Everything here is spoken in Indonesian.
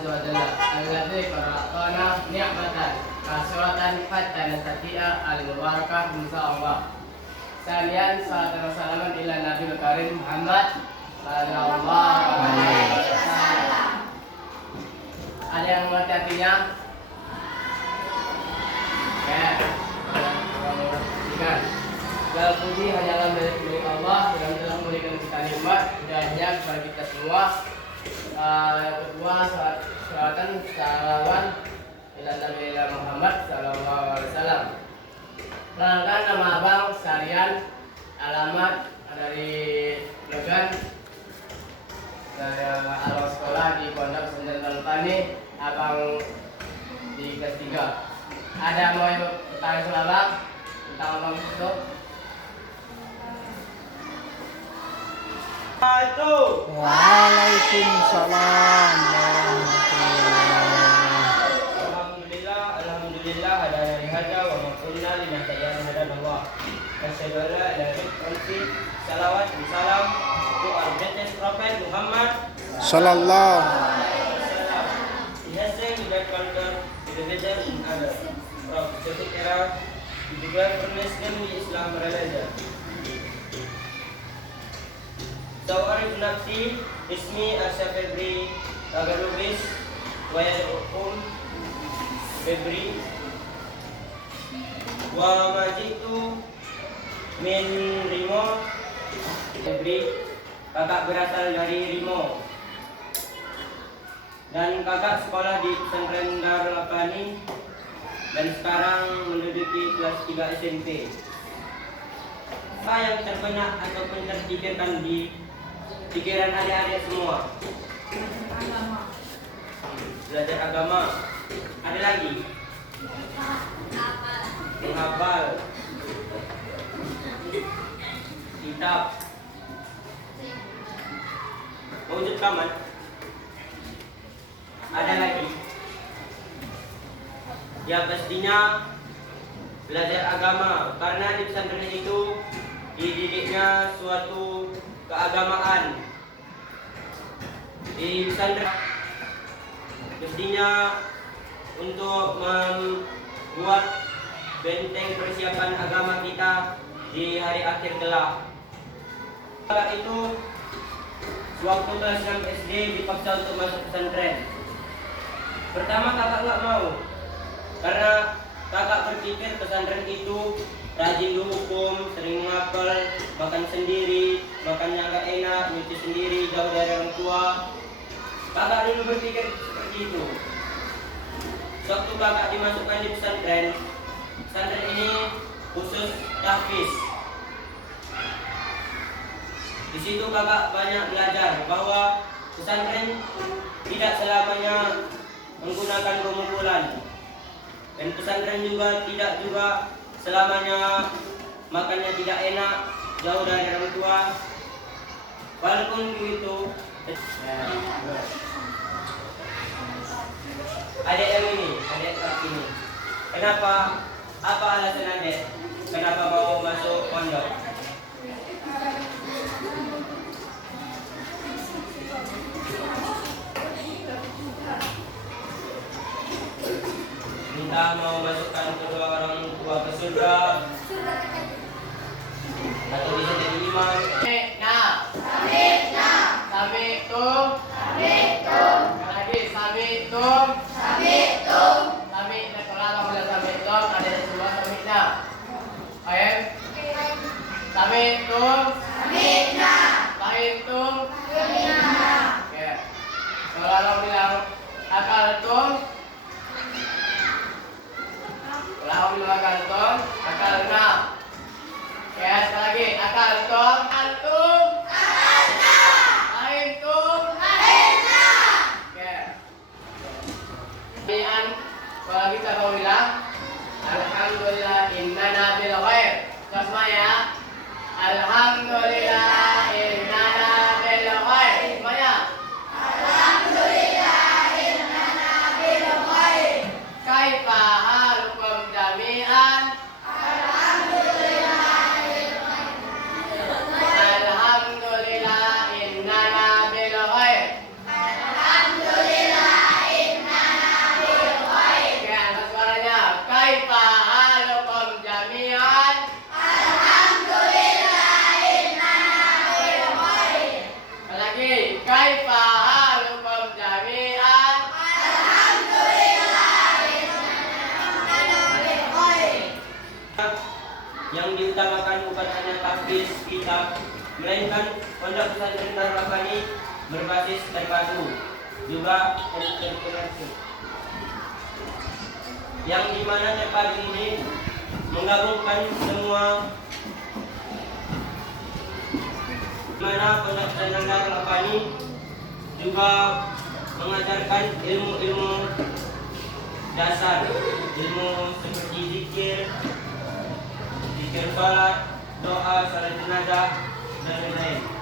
azza wa jalla alladzi qara'ana ni'matan kasuratan hatta nastati'a al-mubarakah insyaallah. Salian salat dan salaman ila Nabi Karim Muhammad sallallahu alaihi wasallam. Ada yang mengerti artinya? Ya. Segala puji hanyalah milik Allah yang telah memberikan kita nikmat hidayahnya kepada kita semua. Kedua, salatan salaman ila Nabi Muhammad sallallahu alaihi wasallam. Perkenalkan, nama abang, seharian, alamat dari Logan, dari awal sekolah di Pondok Pesantren Tani, abang di kelas 3. Ada mau bertanya sama abang tentang abang itu? Waalaikumsalam. Alhamdulillah ada dari hada wa makunna linahtadiya Allah. Asyhadu an la ilaha illallah. Salawat dan salam untuk our greatest prophet Muhammad Sallallahu. He has said that conquer the religion in other from the era juga permiskin di Islam berada. Sawari nafsi ismi Asya Febri Tagalubis Wayadukum Febri wa majitu min Rimo. Febri, kakak berasal dari Rimo dan kakak sekolah di Pesantren Darul Afani dan sekarang menduduki kelas 3 SMP. Apa yang terbenak ataupun terpikirkan di pikiran adik-adik semua? Belajar agama. Ada lagi? Menghafal kitab. Mewujud kaman. Ada lagi? Ya pastinya belajar agama, karena di pesantren itu dididiknya suatu keagamaan. Di pesantren mestinya untuk membuat benteng persiapan agama kita di hari akhir kelak. Setelah itu, waktu kelas 6 SD dipaksa untuk masuk pesantren. Pertama kakak nggak mau, karena kakak berpikir pesantren itu rajin dihukum, sering ngapel, makan sendiri, makannya nggak enak, nyuci sendiri, jauh dari orang tua. Kakak dulu berpikir seperti itu. Waktu kakak dimasukkan di pesantren ini khusus tahfiz. Di situ kakak banyak belajar bahwa pesantren tidak selamanya menggunakan pemukulan, dan pesantren juga tidak selamanya makannya tidak enak, jauh dari orang tua. Walaupun begitu, adik yang ini, adik ini, kenapa? Apa alasan adik? Kenapa mau masuk pondok? Minta mau masukkan kedua orang tua ke surga, atau bisa jadi imam? Kalau bilang akal tum, kalau bilang akal tum, akal na. Ya, sekali lagi akal tum, antum, antum, oke. Kemudian kalau kita mau bilang, alhamdulillah innana bil khair. Terus ya, alhamdulillah innana bil khair. Semuanya. Kaifa halukum jami'an? Alhamdulillah. melainkan Pondok Pesantren Darul Afani berbasis terpadu juga terintegrasi, yang dimana terpadu ini menggabungkan semua, mana Pondok Pesantren Darul Afani juga mengajarkan ilmu-ilmu dasar, ilmu seperti zikir salat, doa, salat jenazah, dan lain-lain.